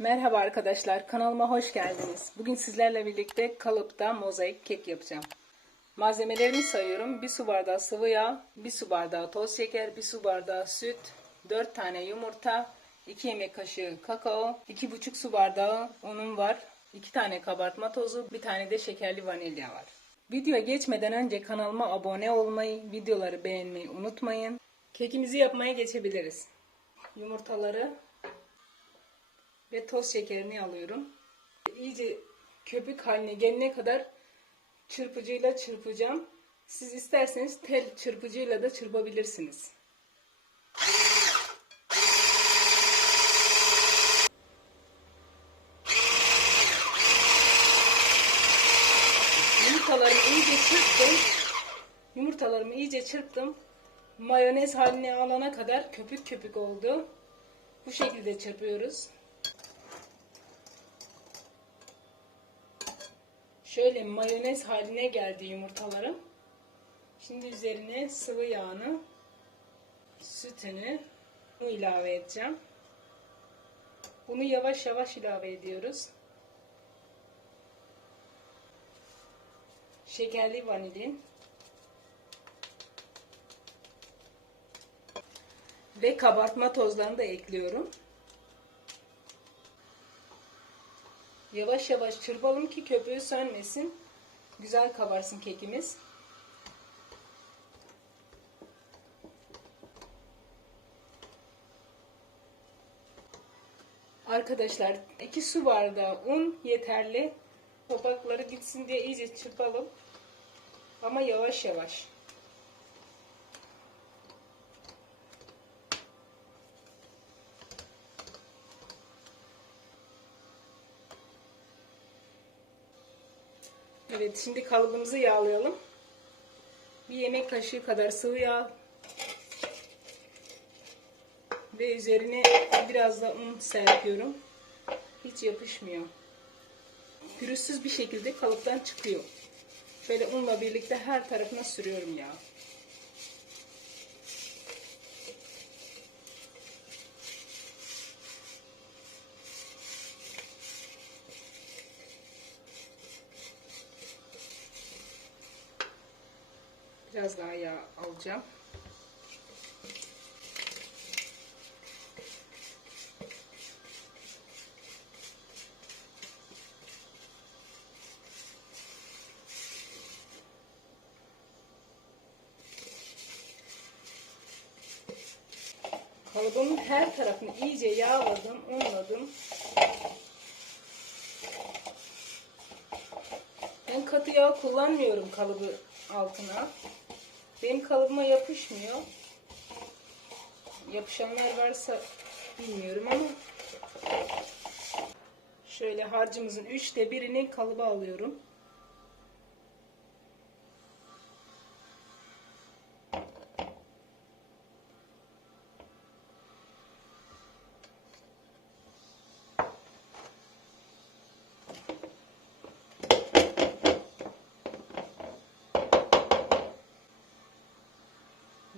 Merhaba arkadaşlar, kanalıma hoş geldiniz. Bugün sizlerle birlikte kalıpta mozaik kek yapacağım. Malzemelerimi sayıyorum. 1 su bardağı sıvı yağ, 1 su bardağı toz şeker, 1 su bardağı süt, 4 tane yumurta, 2 yemek kaşığı kakao, 2,5 su bardağı unum var, 2 tane kabartma tozu, 1 tane de şekerli vanilya var. Videoya geçmeden önce kanalıma abone olmayı, videoları beğenmeyi unutmayın. Kekimizi yapmaya geçebiliriz. Yumurtaları ve toz şekerini alıyorum. İyice köpük haline gelene kadar çırpıcıyla çırpacağım. Siz isterseniz tel çırpıcıyla da çırpabilirsiniz. Yumurtalarımı iyice çırptım. Yumurtalarımı iyice çırptım. Mayonez haline alana kadar köpük köpük oldu. Bu şekilde çırpıyoruz. Şöyle mayonez haline geldi yumurtalarım. Şimdi üzerine sıvı yağını, sütünü ilave edeceğim. Bunu yavaş yavaş ilave ediyoruz. Şekerli vanilin ve kabartma tozlarını da ekliyorum. Yavaş yavaş çırpalım ki köpüğü sönmesin. Güzel kabarsın kekimiz. Arkadaşlar 2 su bardağı un yeterli. Topakları gitsin diye iyice çırpalım. Ama yavaş yavaş. Evet şimdi kalıbımızı yağlayalım. Bir yemek kaşığı kadar sıvı yağ ve üzerine biraz da un serpiyorum. Hiç yapışmıyor. Pürüzsüz bir şekilde kalıptan çıkıyor. Şöyle unla birlikte her tarafına sürüyorum ya. Biraz daha yağ alacağım. Kalıbımın her tarafını iyice yağladım, unladım. Ben katı yağ kullanmıyorum kalıbı altına. Benim kalıbıma yapışmıyor. Yapışanlar varsa bilmiyorum ama şöyle harcımızın üçte birini kalıba alıyorum.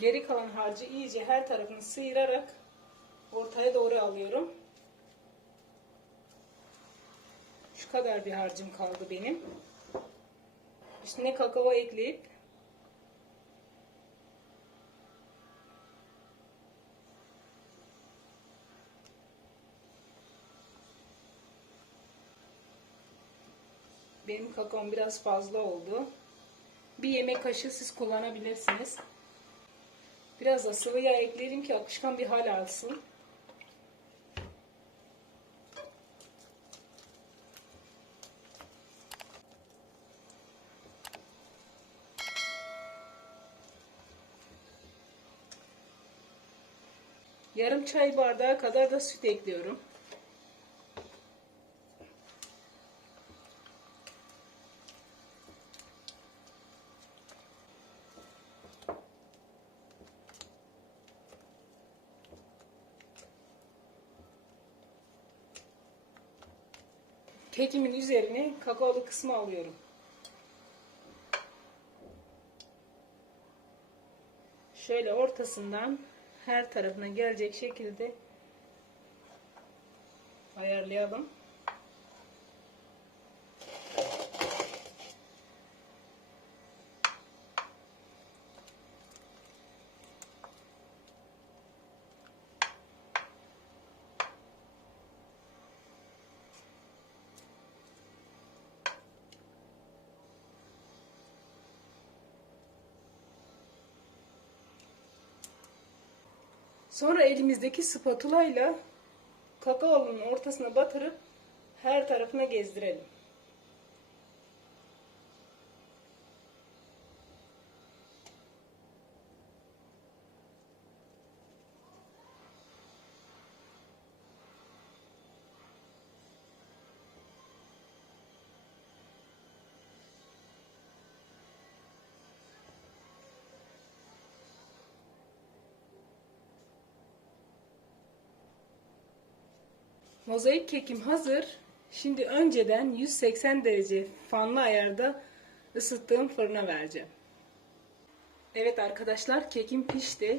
Geri kalan harcı iyice her tarafını sıyırarak ortaya doğru alıyorum. Şu kadar bir harcım kaldı benim. Üstüne kakao ekleyip benim kakaom biraz fazla oldu. Bir yemek kaşığı siz kullanabilirsiniz. Biraz da sıvı yağ ekleyelim ki akışkan bir hal alsın. Yarım çay bardağı kadar da süt ekliyorum. Kekimin üzerine kakaolu kısmı alıyorum. Şöyle ortasından her tarafına gelecek şekilde ayarlayalım. Sonra elimizdeki spatula ile kakaolunun ortasına batırıp her tarafına gezdirelim. Mozaik kekim hazır. Şimdi önceden 180 derece fanlı ayarda ısıttığım fırına vereceğim. Evet arkadaşlar kekim pişti.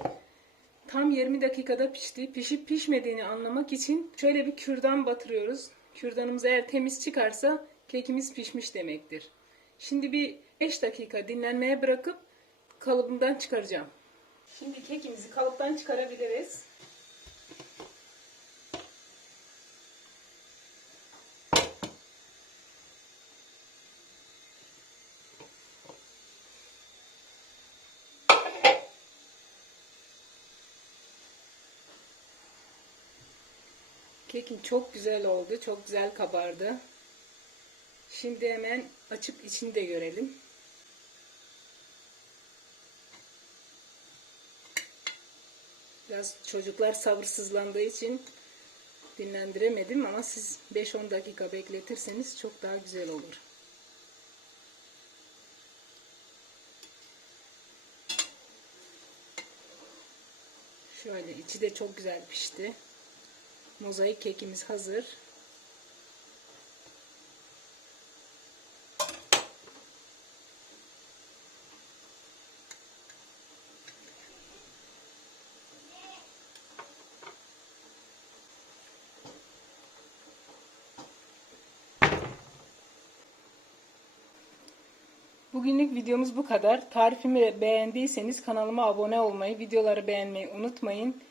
Tam 20 dakikada pişti. Pişip pişmediğini anlamak için şöyle bir kürdan batırıyoruz. Kürdanımız eğer temiz çıkarsa kekimiz pişmiş demektir. Şimdi bir 5 dakika dinlenmeye bırakıp kalıbından çıkaracağım. Şimdi kekimizi kalıptan çıkarabiliriz. Kekim çok güzel oldu. Çok güzel kabardı. Şimdi hemen açıp içini de görelim. Biraz çocuklar sabırsızlandığı için dinlendiremedim ama siz 5-10 dakika bekletirseniz çok daha güzel olur. Şöyle içi de çok güzel pişti. Mozaik kekimiz hazır. Bugünlük videomuz bu kadar. Tarifimi beğendiyseniz kanalıma abone olmayı, videoları beğenmeyi unutmayın.